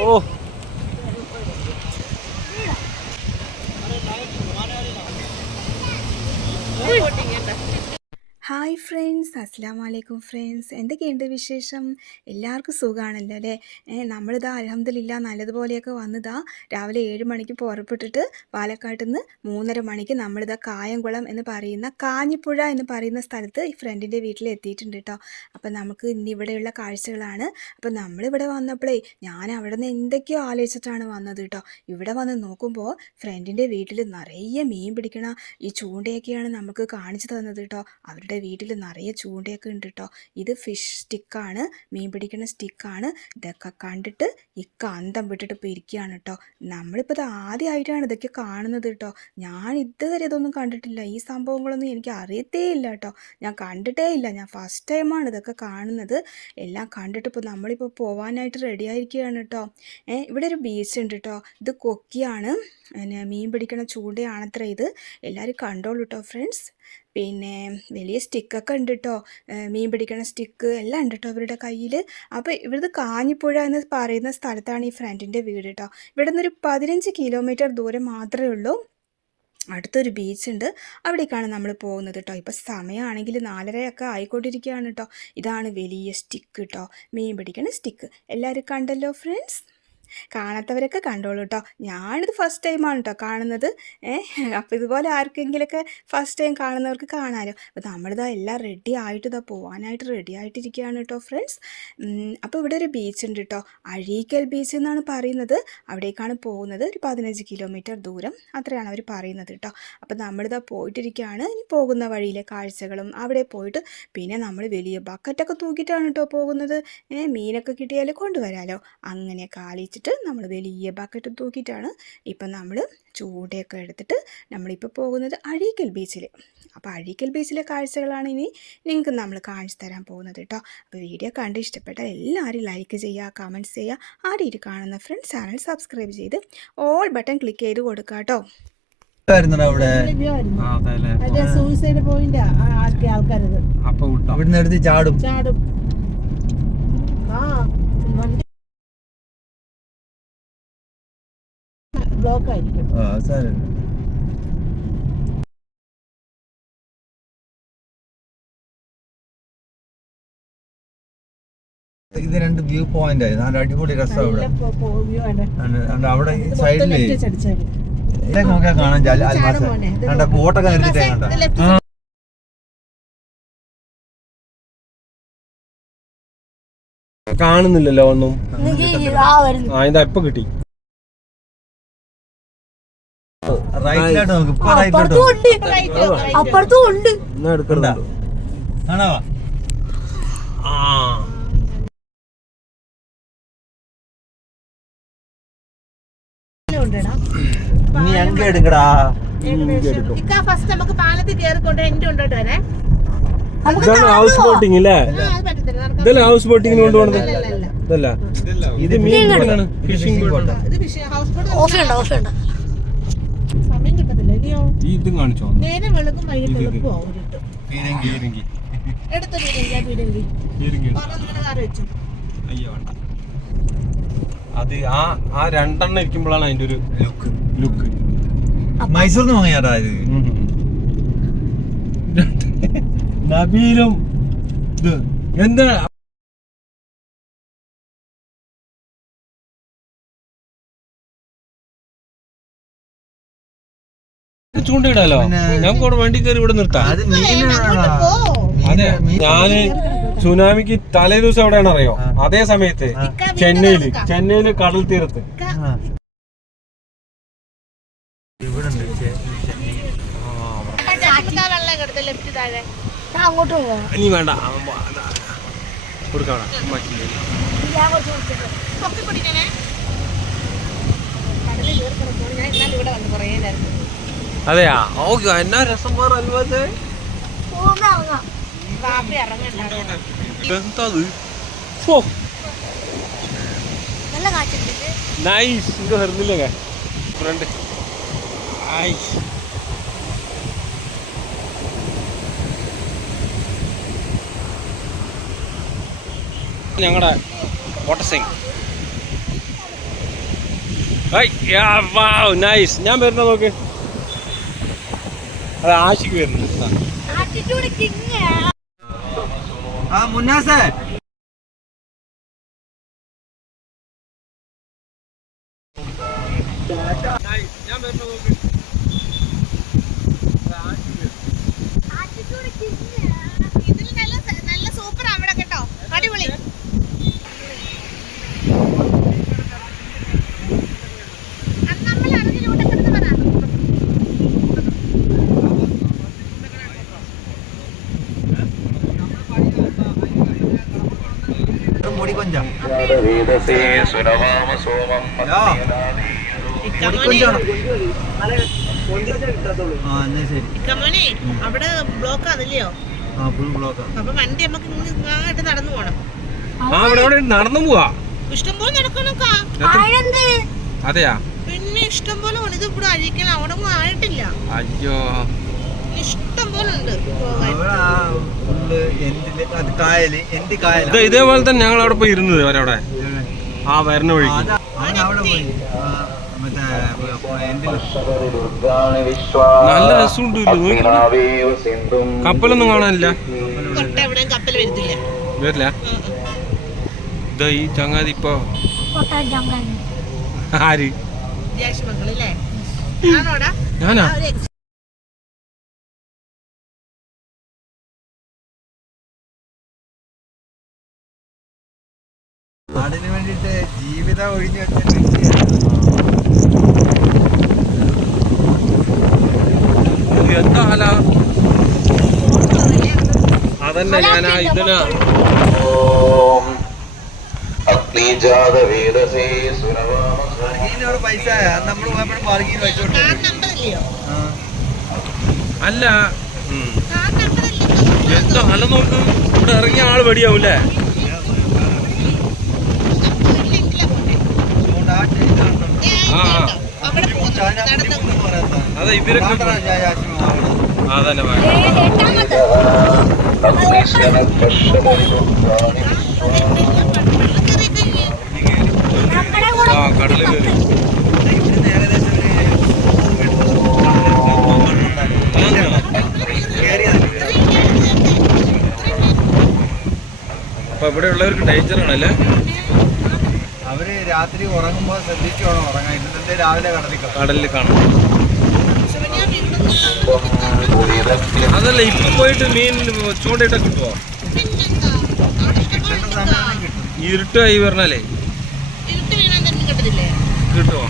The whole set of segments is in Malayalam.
ഓ ഹായ് ഫ്രണ്ട്സ് അസ്സാം വലൈക്കും ഫ്രണ്ട്സ് എന്തൊക്കെയുണ്ട് വിശേഷം? എല്ലാവർക്കും സുഖമാണല്ലോ അല്ലേ? നമ്മളിതാ അലഹമ്മദില്ല നല്ലതുപോലെയൊക്കെ വന്നതാ. രാവിലെ ഏഴ് മണിക്ക് പുറപ്പെട്ടിട്ട് പാലക്കാട്ട് നിന്ന് മൂന്നര മണിക്ക് നമ്മളിതാ കായംകുളം എന്ന് പറയുന്ന കാഞ്ഞിപ്പുഴ എന്ന് പറയുന്ന സ്ഥലത്ത് ഈ ഫ്രണ്ടിന്റെ വീട്ടിൽ എത്തിയിട്ടുണ്ട് കേട്ടോ അപ്പം നമുക്ക് ഇനി ഇവിടെയുള്ള കാഴ്ചകളാണ്. അപ്പം നമ്മളിവിടെ വന്നപ്പോഴേ ഞാൻ അവിടെ നിന്ന് എന്തൊക്കെയോ ആലോചിച്ചിട്ടാണ് വന്നത് കേട്ടോ ഇവിടെ വന്ന് നോക്കുമ്പോൾ ഫ്രണ്ടിന്റെ വീട്ടിൽ നിറയെ മീൻ പിടിക്കണ ഈ ചൂണ്ടയൊക്കെയാണ് നമുക്ക് കാണിച്ചു തന്നത് കേട്ടോ അവരുടെ വീട്ടിൽ നിറയെ ചൂണ്ടയൊക്കെ ഉണ്ട് കേട്ടോ ഇത് ഫിഷ് സ്റ്റിക്കാണ് മീൻ പിടിക്കുന്ന സ്റ്റിക്കാണ് ഇതൊക്കെ കണ്ടിട്ട് ഇക്ക അന്തം വിട്ടിട്ട് ഇപ്പോൾ ഇരിക്കുകയാണ് കേട്ടോ നമ്മളിപ്പോൾ ഇത് ആദ്യമായിട്ടാണ് ഇതൊക്കെ കാണുന്നത് കേട്ടോ ഞാൻ ഇതുവരെ ഇതൊന്നും കണ്ടിട്ടില്ല. ഈ സംഭവങ്ങളൊന്നും എനിക്ക് അറിയത്തേ ഇല്ല കേട്ടോ ഞാൻ കണ്ടിട്ടേ ഇല്ല. ഞാൻ ഫസ്റ്റ് ടൈമാണ് ഇതൊക്കെ കാണുന്നത്. എല്ലാം കണ്ടിട്ട് ഇപ്പോൾ നമ്മളിപ്പോൾ പോകാനായിട്ട് റെഡി ആയിരിക്കുകയാണ് കേട്ടോ ഇവിടെ ഒരു ബീച്ച് ഉണ്ട് കേട്ടോ ഇത് കൊക്കിയാണ്. പിന്നെ മീൻ പിടിക്കണ ചൂണ്ടയാണത്ര ഇത്. എല്ലാവരും കണ്ടോളൂ കേട്ടോ ഫ്രണ്ട്സ് പിന്നെ വലിയ സ്റ്റിക്കൊക്കെ ഉണ്ട് കേട്ടോ മീൻ പിടിക്കണ സ്റ്റിക്ക് എല്ലാം ഉണ്ട് കേട്ടോ ഇവരുടെ കയ്യിൽ അപ്പോൾ ഇവിടുന്ന് കാഞ്ഞിപ്പുഴ എന്ന് പറയുന്ന സ്ഥലത്താണ് ഈ ഫ്രണ്ടിന്റെ വീട് കേട്ടോ ഇവിടെ നിന്നൊരു പതിനഞ്ച് കിലോമീറ്റർ ദൂരം മാത്രമേ ഉള്ളൂ. അടുത്തൊരു ബീച്ച് ഉണ്ട്. അവിടേക്കാണ് നമ്മൾ പോകുന്നത് കേട്ടോ ഇപ്പോൾ സമയമാണെങ്കിൽ നാലരയൊക്കെ ആയിക്കൊണ്ടിരിക്കുകയാണ് കേട്ടോ ഇതാണ് വലിയ സ്റ്റിക്ക് കേട്ടോ മീൻ പിടിക്കണ സ്റ്റിക്ക് എല്ലാവരും കണ്ടല്ലോ ഫ്രണ്ട്സ് കാണാത്തവരൊക്കെ കണ്ടോളൂ കേട്ടോ ഞാനിത് ഫസ്റ്റ് ടൈമാണ് കേട്ടോ കാണുന്നത്. ഏഹ് അപ്പോൾ ഇതുപോലെ ആർക്കെങ്കിലൊക്കെ ഫസ്റ്റ് ടൈം കാണുന്നവർക്ക് കാണാമല്ലോ അപ്പോൾ നമ്മളിതാ എല്ലാം റെഡി ആയിട്ട് ഇതാ പോകാനായിട്ട് റെഡി ആയിട്ടിരിക്കുകയാണ് കേട്ടോ ഫ്രണ്ട്സ് അപ്പോൾ ഇവിടെ ഒരു ബീച്ച് ഉണ്ട് കേട്ടോ അഴീക്കൽ ബീച്ച് എന്നാണ് പറയുന്നത്. അവിടേക്കാണ് പോകുന്നത്. ഒരു പതിനഞ്ച് കിലോമീറ്റർ ദൂരം അത്രയാണ് അവർ പറയുന്നത് കേട്ടോ അപ്പോൾ നമ്മളിതാ പോയിട്ടിരിക്കുകയാണ് ഇനി പോകുന്ന വഴിയിലെ കാഴ്ചകളും അവിടെ പോയിട്ട് പിന്നെ നമ്മൾ വലിയ ബക്കറ്റൊക്കെ തൂക്കിയിട്ടാണ് കേട്ടോ പോകുന്നത്. മീനൊക്കെ കിട്ടിയാൽ അങ്ങനെ അങ്ങനെയൊക്കെ ആലോചിച്ചിട്ട് നമ്മൾ വലിയ ബക്കറ്റ് തൂക്കിയിട്ടാണ് ഇപ്പം നമ്മൾ ചൂടയൊക്കെ എടുത്തിട്ട് നമ്മളിപ്പോൾ പോകുന്നത് അഴീക്കൽ ബീച്ചിൽ അപ്പോൾ അഴീക്കൽ ബീച്ചിലെ കാഴ്ചകളാണ് ഇനി നിങ്ങൾക്ക് നമ്മൾ കാണിച്ചു തരാൻ പോകുന്നത് കേട്ടോ അപ്പോൾ വീഡിയോ കണ്ട് ഇഷ്ടപ്പെട്ടാൽ എല്ലാവരും ലൈക്ക് ചെയ്യുക കമന്റ്സ് ചെയ്യുക. ആദ്യമായിട്ട് കാണുന്ന ഫ്രണ്ട്സ് ചാനൽ സബ്സ്ക്രൈബ് ചെയ്ത് ഓൾ ബട്ടൺ ക്ലിക്ക് ചെയ്ത് കൊടുക്കുക കേട്ടോ സൂയിസൈഡ് പോയിന്റ് ആൾക്കാരത്. അപ്പൊ അവിടുന്ന് ഇവിടുന്ന് എടുത്ത് ചാടും. ചാടും. ആ ബ്ലോക്ക് ആയിരിക്കും ആ സാരമില്ല ഇത് രണ്ട് വ്യൂ പോയിന്റ് ആയി. നല്ല അടിപൊളി രസമാണ് ഇവിടെ. അവിടെ. സൈഡിലേ നോക്കിയാൽ കാണാം. ജല ഇത് അൽമാസ. ചാടും മോനെ. ഇത് കണ്ട ബോട്ടൊക്കെ നിർത്തിട്ടേ കണ്ട. കാണുന്നില്ലല്ലോ ഒന്നും. ആ ഇതാ ഇപ്പൊ കിട്ടി. റൈറ്റിലോട്ട് നോക്ക് ഇപ്പൊ റൈറ്റിലോട്ട് നോക്ക്. അപ്പുറത്തും ഉണ്ട്. എന്നാ എടുക്കണ്ട നീ എങ്ക എടുക്കടാ. ഫസ്റ്റ് നമുക്ക് പാലത്തിൽ കയറിക്കൊണ്ട് എന്റെ കൊണ്ടോട്ട് വരെ. ഇതാണ് ഹൗസ് ബോട്ടിംഗ് ഇല്ലേ? അത് പറ്റത്തില്ല. നടക്കാൻ ഇതല്ലേ ഹൗസ് ബോട്ടിങ്ങിന് കൊണ്ടുപോണത്. ഇതല്ല. ഇത് മീൻ ബോട്ടാണ് ഫിഷിംഗ് ബോട്ട് ഇത് വിഷയം ഹൗസ് ബോട്ട് സമയം ഇതും കാണിച്ചോ? നേരെ വെളുക്കും വൈകിട്ട്. പീരങ്കി. പീരങ്കി. പീരങ്കി. പീരങ്കി. കാറ് വെച്ചു. അയ്യോ വേണ്ട. അത് ആ ആ രണ്ടെണ്ണം ഇരിക്കുമ്പോഴാണ് അതിന്റെ ഒരു ലുക്ക് ലുക്ക് മൈസൂർന്ന് വാങ്ങിയാടാ ഇത്. നബീലും ഇത്. എന്താ ചൂണ്ടയിടാലോ ഇടാലോ ഞങ്ങൾക്ക് അവിടെ വണ്ടി കയറി ഇവിടെ നിർത്താം. അത് ഞാൻ സുനാമിക്ക് തലേ ദിവസം എവിടെയാണ് അറിയോ. അതേ സമയത്ത് ചെന്നൈയിൽ. ചെന്നൈയിൽ കടൽ തീരത്ത്. ഇനി വേണ്ട കൊടുക്കാം കടലിൽ ഇവിടെ വന്ന് കുറേ നേരം. അതെയാ? ഓക്കെ എന്നാ രസം വേറെ ഫോ. നൈസ് ഇത് വരുന്നില്ലേ? ഫ്രണ്ട് ഞങ്ങളുടെ ഓട്ടസിംഗ് നൈസ് ഞാൻ വരുന്ന നോക്ക്. അത് ആശിക്ക് വരുന്നു. ആ മുന്നാസേ ഞാൻ വരുന്ന നോക്ക് ആറ്റിറ്റ്യൂഡ് കിങ് ഇതിൽ നല്ല നല്ല സൂപ്പർ അവിടെ കേട്ടോ അടിപൊളി അത് നമ്മൾ അറിഞ്ഞിലൂടെ പറ മുടി കൊഞ്ചം സുരവാമ സോമം അവിടെ ബ്ലോക്ക് ആണല്ലയോ? ആ ഫുൾ ബ്ലോക്കാ അപ്പൊ വണ്ടി നമുക്ക് ഇങ്ങോട്ട് നടന്നു പോണം. നടന്നു പോവാ. ഇഷ്ടംപോലെ അതെയാ? പിന്നെ ഇഷ്ടംപോലെ ഉണ്ട്. ഇത് ഇവിടെ അഴിക്കണം. അവിടെ ഒന്നും ആയിട്ടില്ല. അയ്യോ. ഇഷ്ടം പോലെ ഇതേപോലെ തന്നെ ഞങ്ങൾ അവിടെ പോയി ഇരുന്നത് അവരവിടെ. ആ വരണ വഴി അവിടെ പോയി. ആ, മറ്റേ എന്തിൽ ദുർഗാണി നല്ല രസമുണ്ട് സിന്ധും കപ്പലൊന്നും കാണാനില്ല. വരില്ല. ഇതാ ഈ ചങ്ങാതി ഇപ്പൊ. ആര്? ഞാനാ? ജീവിതം ഒഴിഞ്ഞു വെച്ചിട്ട് എന്താ അല അതന്നെ ഞാനാ ഇതിനാ. ഓം അഗ്നിജാത വേദസേ സുരവാമ പാർക്കിങ്ങിനോട് പൈസ നമ്മൾ പോയപ്പോഴും പൈസ അല്ല. എന്താ അല നോക്ക്? ഇവിടെ ഇറങ്ങിയ ആൾ വെടിയാവൂലേ ഇല്ലെങ്കിലാ പോട്ടെ അതുകൊണ്ട് ആ സ്റ്റേജ് കാണണം. ഏ, ആ, ആ. കേട്ടോ. അവിടെ പോകുന്നു ചായ നടന്നു കുടിക്കുന്നു പറയാത്ത. അതെ ഇവരൊക്കെ നാട്ടിലാണ് ചായ ആശിമ മാവണം. അതന്നെ എട്ടാമത് അഗ്നിശന കർഷകരി ഇവരൊക്കെ ആ തന്നെ ആ കടൽ കയറി. ഇവിടുന്ന് ഏകദേശം ഒരു മൂന്ന് മീറ്റർ കേറിയതാണ്. അപ്പൊ ഇവിടെ ഉള്ളവർക്ക് ഡേഞ്ചർ ആണല്ലേ? അവർ രാത്രി ഉറങ്ങുമ്പോൾ ശ്രദ്ധിച്ചോണം വേണം ഉറങ്ങാൻ. ഇന്നത്തെ രാവിലെ കടലിൽ കടലിൽ കാണാം. അതല്ല ഇപ്പൊ പോയിട്ട് മീൻ ചൂണ്ടയിട്ട കിട്ടുവോ? ഇരുട്ടായി പറഞ്ഞാലേ. കിട്ടുവോ?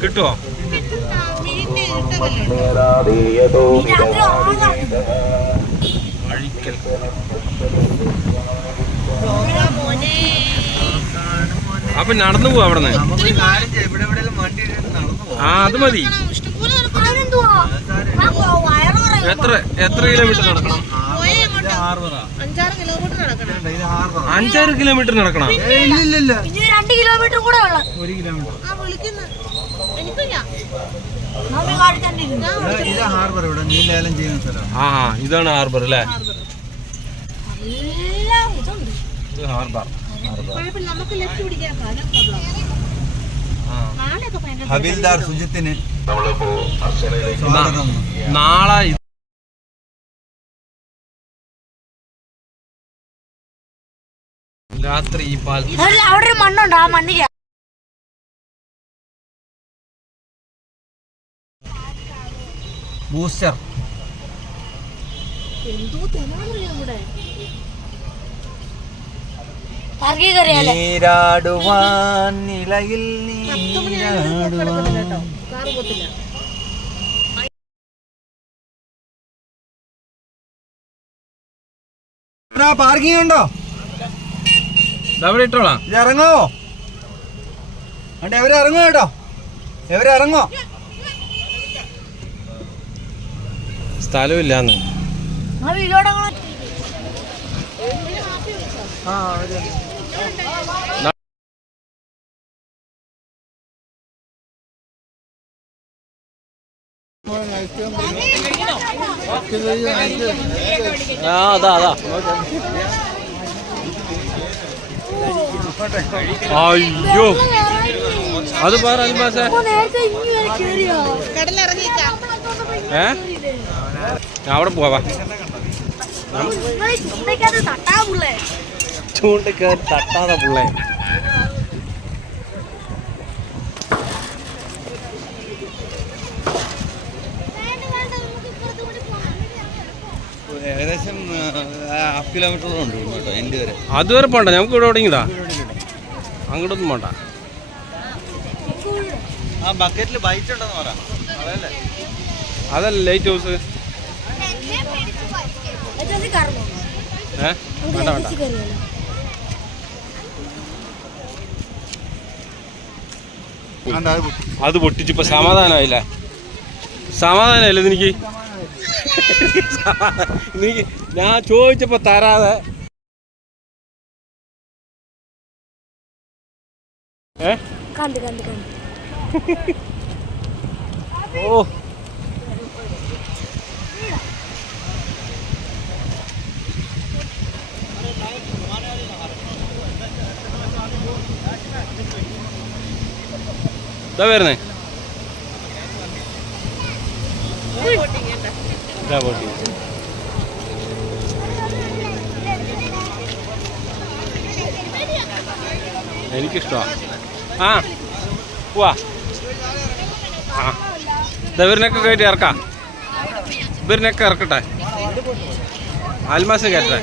കിട്ടുവോ? അഴിക്കൽ. അപ്പൊ നടന്നു പോവാ അവിടെ ആ അത് മതി. എത്ര എത്ര കിലോമീറ്റർ നടക്കണം? അഞ്ചാറ് കിലോമീറ്റർ നടക്കണം. ഇത് ഹാർബറാ അഞ്ചാറ് കിലോമീറ്റർ. നടക്കണം ഇല്ല ഇല്ല ഇല്ല ഇനി രണ്ട് കിലോമീറ്റർ കൂടെ ഒരു കിലോമീറ്റർ ആ ഇതാണ് ഹാർബർ അല്ലേ? ഇത് ഹാർബർ ഹബീൽദാർ സുജിത്തിന്. നാളെ രാത്രി ഈ പാൽ അവിടെ ഒരു മണ്ണുണ്ട് ആ മണ്ണില്ല ബൂസ്റ്റർ എന്തോ തെനാന്നറിയാം ഇവിടെ. നീരാടുവാൻ നിലയിൽ പാർക്കിംഗ് ഉണ്ടോ? അവിടെ ഇട്ടോളാം. ഇത് ഇറങ്ങോ അണ്ട് എവരെ ഇറങ്ങോ കേട്ടോ? എവരെ ഇറങ്ങോ സ്ഥലമില്ലാന്ന്. ആ ആ അതാ അതാ. അയ്യോ. അത് പറ അൽമാസേ ഏ? അവിടെ പോവാ നിങ്ങളെ കയറി തട്ടാതെ പിള്ളേ. ഏകദേശം ഹാഫ് കിലോമീറ്ററോളം ഉണ്ട് കേട്ടോ എന്റെ വരെ അതുവരെ പോണ്ട നമുക്ക് ഇവിടെ എവിടെയെങ്കിലാ അങ്ങോട്ടൊന്നും പോണ്ട. ആ ബക്കറ്റിൽ ബൈറ്റ് ഉണ്ടെന്ന് പറ. അതല്ലേ? അതല്ല ലൈറ്റ് ഹൗസ് കറങ്ങോ ഏ? വേണ്ട വേണ്ട. അത് പൊട്ടിച്ചിപ്പോ സമാധാനമായില്ല സമാധാനമായില്ല എനിക്ക് എനിക്ക് ഞാൻ ചോദിച്ചപ്പോ തരാതെ. ഓ. ഇതാ വരുന്നേ. ഇതാ പോട്ടി. എനിക്കിഷ്ടമാണ് ആ പോവാ. ആ. ഇവരിനൊക്കെ കയറ്റി ഇറക്കാം. ഇവരിനൊക്കെ ഇറക്കട്ടെ. ആൽമാസ് കയറ്റേ